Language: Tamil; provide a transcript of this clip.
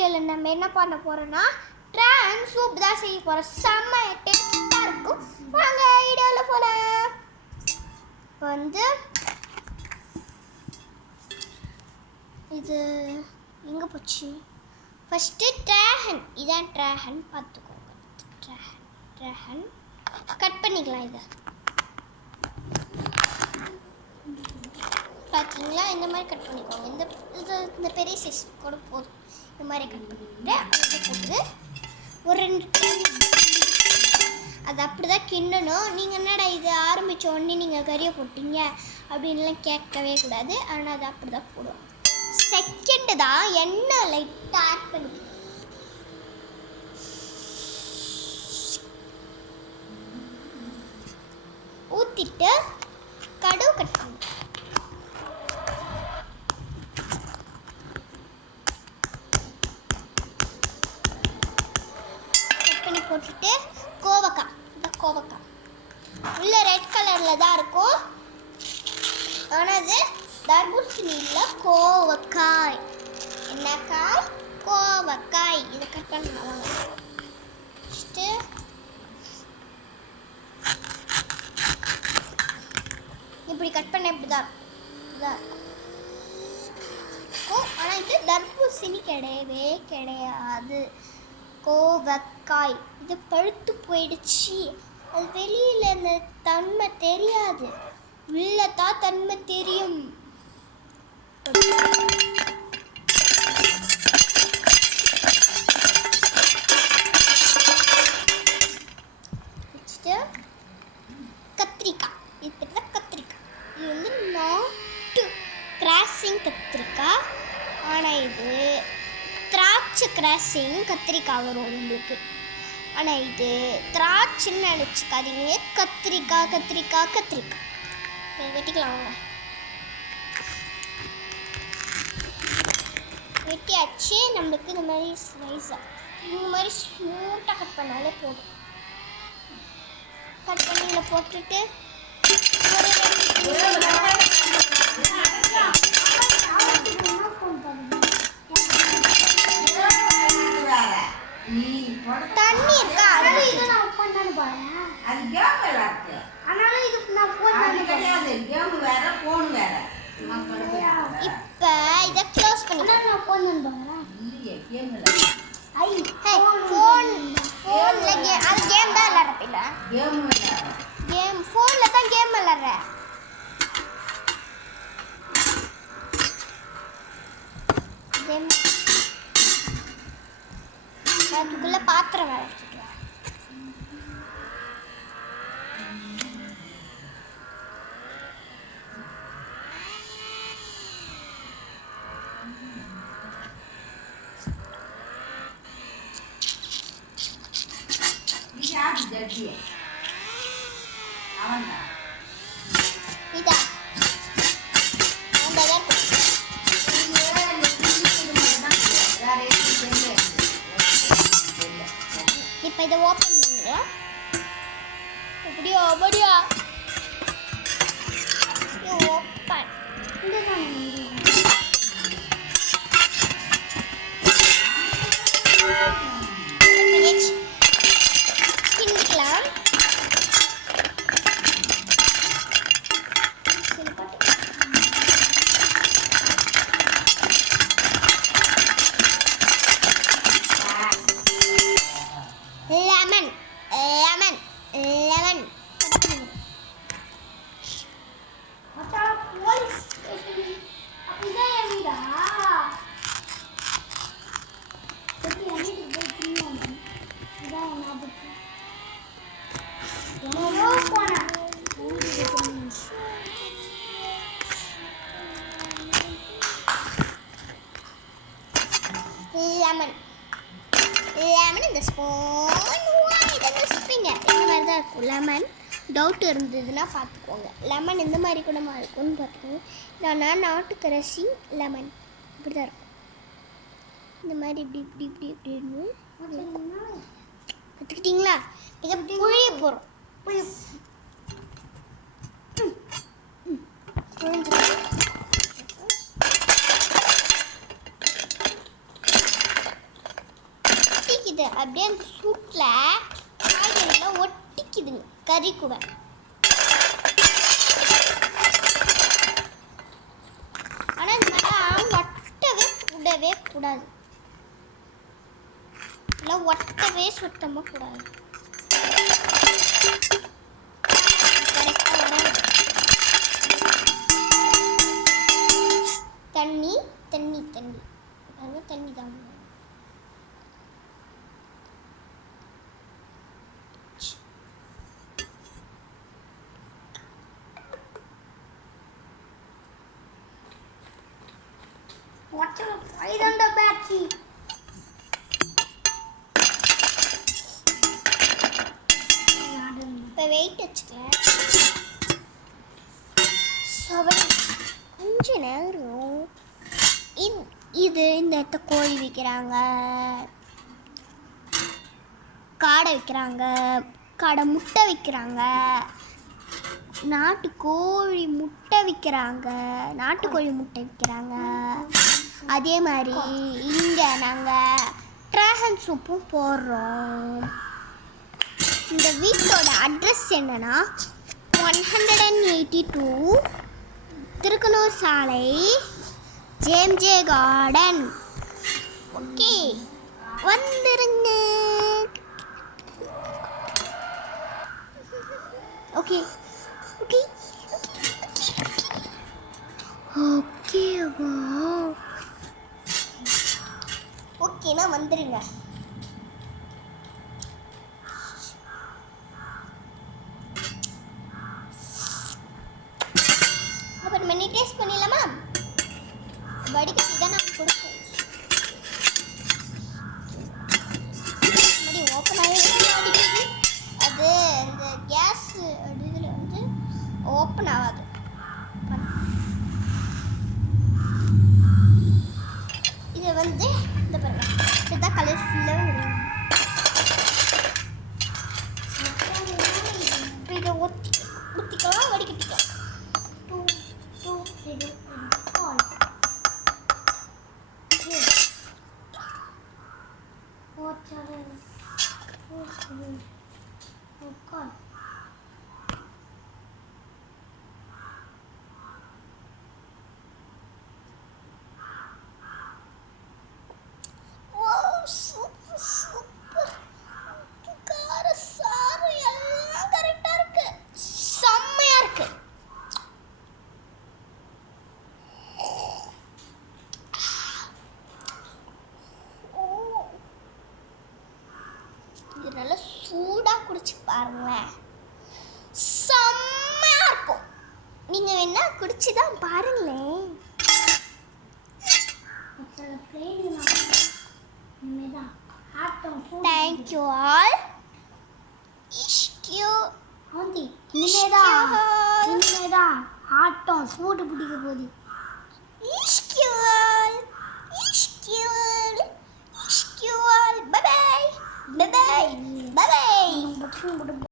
வீடியோவில் நம்ம என்ன பண்ண போகிறோன்னா ட்ராகன் சூப் தான் செய்ய போகிறோம். செம்ம டேஸ்ட்டாக இருக்கும். வாங்க வீடியோவில் போகலாம். இப்போ வந்து இது எங்கே போச்சு? ஃபஸ்ட்டு ட்ராகன், இதான் ட்ராகன் பார்த்துக்கோங்க. ட்ராகன் கட் பண்ணிக்கலாம். இதை பார்த்தீங்களா, இந்த மாதிரி கட் பண்ணிக்கோங்க. இந்த பெரிய சைஸ் கூட போதும். இந்த மாதிரி கட் பண்ணிக்கிட்டு அதை போட்டு ஒரு 2 அது அப்படி தான் கிண்டணும். நீங்கள் என்னடா இது ஆரம்பித்த உடனே நீங்கள் கறியை போட்டீங்க அப்படின்லாம் கேட்கவே கூடாது. ஆனால் அது அப்படி தான் போடுவோம். செகண்டு தான் எண்ணெய் லைட்டாக ஆட் பண்ணி ஊற்றிட்டு கடுகு கட் பண்ணி போட்டுட்டு கோவக்காய், இந்த கோவக்காய் உள்ள ரெட் கலரில் தான் இருக்கும். ஆனால் அது தர்பூசணி இல்லை, கோவக்காய். என்ன காய்? கோவக்காய். இதை கட் பண்ணலாம். ஃபஸ்ட்டு இப்படி கட் பண்ண இப்படி தான் இருக்கும். ஆனால் இது தர்பூசணி கிடையவே கிடையாது, கோவக்காய். இது பழுத்து போயிடுச்சு. அது வெளியில் இந்த தன்மை தெரியாது, உள்ளதான் தன்மை தெரியும். கத்திரிக்காய், இது பேர் தான் கத்திரிக்காய். இது வந்து நாட்டு கிராசிங் கத்திரிக்காய். ஆனால் இது திராட்சை கிராசிங் கத்திரிக்காய் வரும் உங்களுக்கு. ஆனால் இது திராட்சைன்னு நினச்சிக்காதீங்க, கத்திரிக்காய் கத்திரிக்காய் கத்திரிக்காய். வெட்டிக்கலாம் வாங்க. வெட்டியாச்சு. நம்மளுக்கு இந்த மாதிரி ஸ்லைஸாக இந்த மாதிரி ஸ்மூத்தாக கட் பண்ணாலே போதும். கட் பண்ணி இதில் போட்டுட்டு தண்ணி இருக்கா? இது நான் உட்காந்து போறேன். அது கேம் விளையாட்டு. ஆனாலும் இது நான் போறது கிடையாது. கேம் வேற, போன் வேற. இப்போ இத க்ளோஸ் பண்ணி நான் உட்காந்து போறேன். இல்லையே, கேம் விளையாடு. ஐ போன்ல கேம், அது கேம் தான் விளையாடுறீங்க. கேம் விளையாடு. கேம் போன்ல தான் கேம் விளையாடுற. கேம் அதுக்குள்ள பாத்திரம் வேற வச்சுக்கலாம். இதா இப்போ இதை ஓப்பன் பண்ணுறோம். எப்படியோ அப்படியா ஓப்பன் கிண்டிக்கலாம். Lemon lemon lemon lemon lemon இந்த ஸ்பூன் இந்த மாதிரி தான் இருக்கும். லெமன் டவுட் இருந்ததுன்னா பார்த்துக்கோங்க. லெமன் இந்த மாதிரி கூட இருக்கும்னு பார்த்துக்கோங்க. நான் நாட்டுக்கரசி லெமன் இப்படி தான் இருக்கும். இந்த மாதிரி இப்படி இப்படி இப்படி இப்படின்னு எடுத்துக்கிட்டிங்களா? இதை புழிய போகிறோம். இது அப்படியே அந்த சூட்டில் காய்கறிலாம் ஒட்டிக்குதுங்க கறி கூட. ஆனால் இந்த மாதிரிலாம் ஒட்டவே கூடாது. இல்லை ஒட்டவே சுத்தமாக கூடாது. கரெக்டாக வராது. தண்ணி தான். Watch out, right on the battery. இப்போ வெயிட் வச்சுக்கலாம். கொஞ்ச நேரம் இது இந்த இடத்த கோழி விற்கிறாங்க, காடை விற்கிறாங்க, காடை முட்டை விற்கிறாங்க, நாட்டுக்கோழி முட்டை விற்கிறாங்க, நாட்டுக்கோழி முட்டை விற்கிறாங்க. அதே மாதிரி இங்கே நாங்கள் ட்ராகன் சூப்பும் போடுறோம். இந்த வீட்டோட அட்ரஸ் என்னன்னா 182 திருக்கனூர் சாலை, ஜேம்ஜே கார்டன். ஓகே, வந்துருங்க. ஓகே ஓகே ஓகேவா? ஓகேனா வந்துருங்க. அப்புறம் மணி டேஸ்ட் பண்ணிடலாமா? வடிகட்டி தான் நான் கொடுப்போம். மணி ஓப்பன் ஆகிடுது. அது இந்த கேஸ் இதில் வந்து ஓப்பன் ஆகாது. இது வந்து இந்த பாருங்க, இதுதான் கலர்ஃபுல்லாக வரும். இதை ஊற்றிக்கலாம், வடிகட்டிக்கலாம். சூப்பர். கார சாறு எல்லாம் கரெக்டாக இருக்கு. செம்மையா இருக்கு. இது நல்லா சூடாக குடிச்சு பாருங்களேன், செம்மையா இருக்கும். நீங்கள் வேணா குடிச்சு தான் பாருங்களேன். Thank you all. ஆட்டம் சூடு பிடிக்க போகுது. Bye bye.